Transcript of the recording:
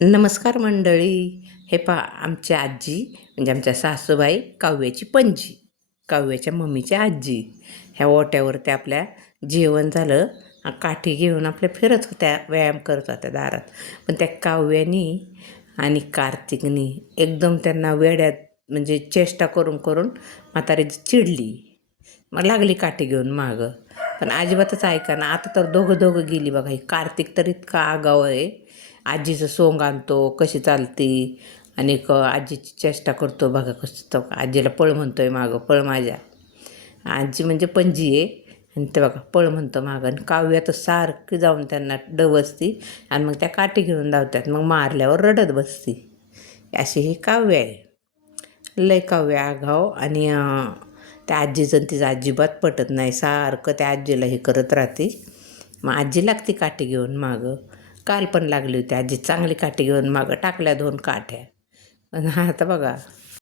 नमस्कार मंडळी. हे पहा, आमची आजी म्हणजे आमच्या सासूबाई काव्याची पणजी, काव्याच्या मम्मीची आजी. ह्या ओट्यावरती आपल्या जेवण झालं काठी घेऊन आपल्या फिरत होत्या, व्यायाम करत होत्या दारात. पण त्या काव्यानी आणि कार्तिकनी एकदम त्यांना वेड्यात म्हणजे चेष्टा करून करून म्हातारी चिडली. मग लागली काठी घेऊन मागं. पण अजिबातच ऐका ना. आता तर दोघं दोघं गेली बघा. ही कार्तिक तर इतका आगाव आहे. आजीचं सोंग आणतो, कशी चालती आणि आजीची चेष्टा करतो बघा कसं. तो आजीला पळ म्हणतोय मागं, पळ माझ्या. आजी म्हणजे पणजी आहे आणि ते बघा पळ म्हणतो मागं. आणि काव्या तर सारखी जाऊन त्यांना डवसती आणि मग त्या काठी घेऊन धावतात. मग मारल्यावर रडत बसती. अशी ही काव्य आहे. लय काव्य आगाव. आणि त्या आजीचं आणि तिचं अजिबात पटत नाही. सारखं त्या आजीला हे करत राहते. मग आजी लागते काठी घेऊन मागं. काल पण लागली होती आजी चांगली काठी घेऊन मागं. टाकल्या 2 काठ्या. पण आता बघा